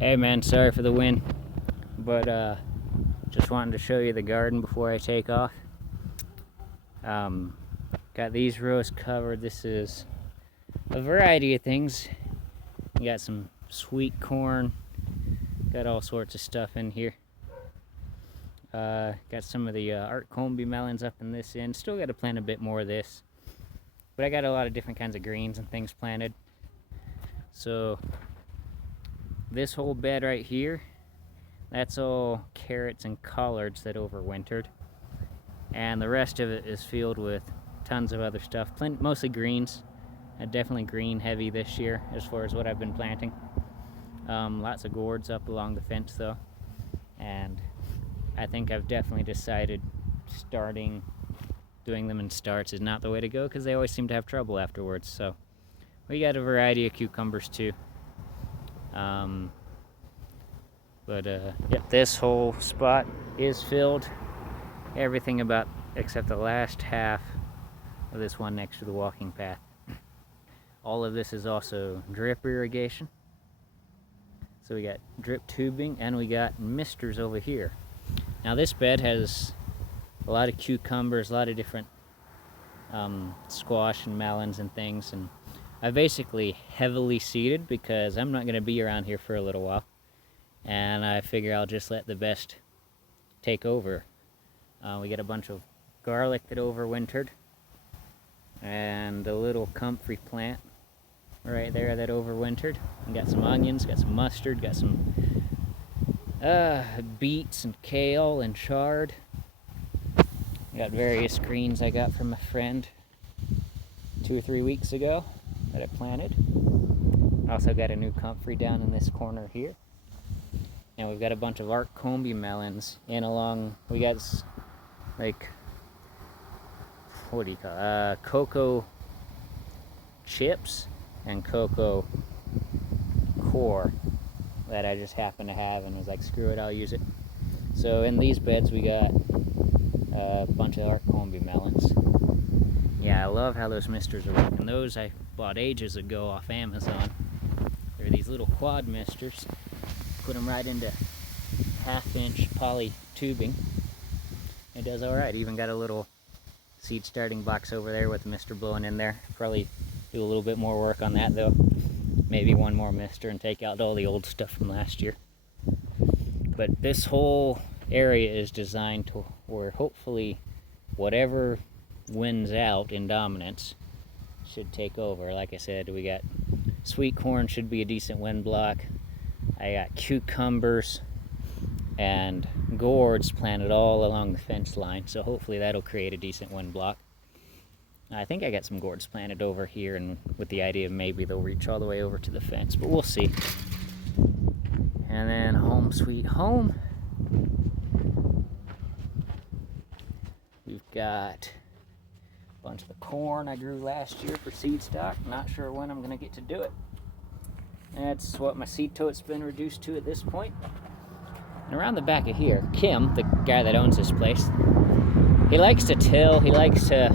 Hey man, sorry for the wind, but just wanted to show you the garden before I take off. Got these rows covered. This is a variety of things. You got some sweet corn, got all sorts of stuff in here. Got some of the art combi melons up in this end. Still got to plant a bit more of this, but I got a lot of different kinds of greens and things planted. So this whole bed right here, that's all carrots and collards that overwintered, and the rest of it is filled with tons of other stuff, mostly greens. Definitely green heavy this year as far as what I've been planting. Lots of gourds up along the fence though, and I think I've definitely decided doing them in starts is not the way to go, because they always seem to have trouble afterwards. So we got a variety of cucumbers too. Yep, this whole spot is filled. Everything about except the last half of this one next to the walking path. All of this is also drip irrigation. So we got drip tubing and we got misters over here. Now this bed has a lot of cucumbers, a lot of different squash and melons and things, and I basically heavily seeded because I'm not going to be around here for a little while, and I figure I'll just let the best take over. We got a bunch of garlic that overwintered, and a little comfrey plant right there that overwintered. We got some onions, got some mustard, got some beets and kale and chard. Got various greens I got from a friend 2 or 3 weeks ago that I planted. Also got a new comfrey down in this corner here. And we've got a bunch of art combi melons in along. We got like, what do you call it? Cocoa chips and cocoa core that I just happened to have and was like, screw it, I'll use it. So in these beds we got a bunch of art combi melons. Yeah, I love how those misters are working. Those I bought ages ago off Amazon. They're these little quad misters. Put them right into 1/2-inch poly tubing. It does alright. Even got a little seed starting box over there with the mister blowing in there. Probably do a little bit more work on that though. Maybe one more mister and take out all the old stuff from last year. But this whole area is designed to where hopefully whatever wins out in dominance should take over. Like I said, we got sweet corn, should be a decent wind block. I got cucumbers and gourds planted all along the fence line, so hopefully that'll create a decent wind block. I think I got some gourds planted over here, and with the idea of maybe they'll reach all the way over to the fence, but we'll see. And then home sweet home. We've got a bunch of the corn I grew last year for seed stock. Not sure when I'm going to get to do it. That's what my seed tote's been reduced to at this point. And around the back of here, Kim, the guy that owns this place, he likes to till, he likes to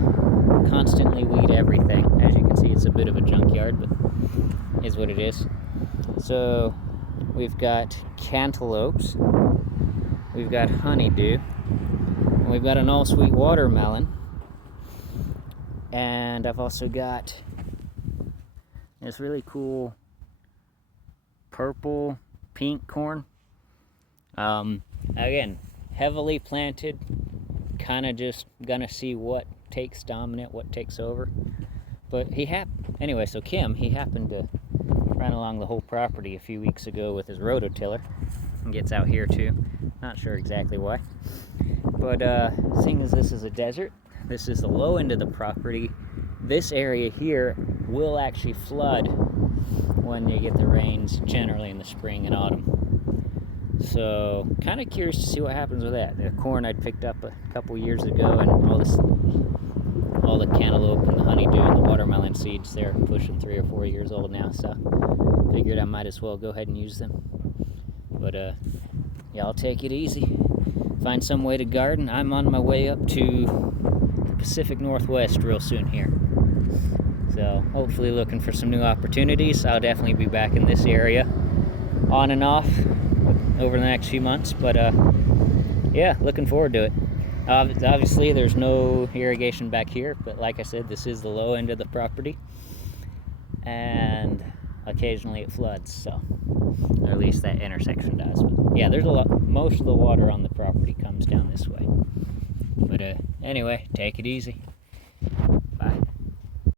constantly weed everything. As you can see, it's a bit of a junkyard, but is what it is. So we've got cantaloupes, we've got honeydew, and we've got an all sweet watermelon, and I've also got this really cool purple pink corn. Again, heavily planted, kind of just gonna see what takes dominant, what takes over. But anyway, so Kim, he happened to run along the whole property a few weeks ago with his rototiller, and gets out here too. Not sure exactly why, but seeing as this is a desert, this is the low end of the property. This area here will actually flood when you get the rains, generally in the spring and autumn. So kind of curious to see what happens with that. The corn I'd picked up a couple years ago, and all the cantaloupe and the honeydew and the watermelon seeds, they're pushing 3 or 4 years old now, so figured I might as well go ahead and use them. But yeah, I'll take it easy, find some way to garden. I'm on my way up to the Pacific Northwest real soon here, so hopefully looking for some new opportunities. I'll definitely be back in this area on and off over the next few months, but yeah, looking forward to it. Obviously there's no irrigation back here, but like I said, this is the low end of the property, and occasionally it floods, so, or at least that intersection does. But yeah, there's a lot, most of the water on the property comes down this way. But anyway, take it easy.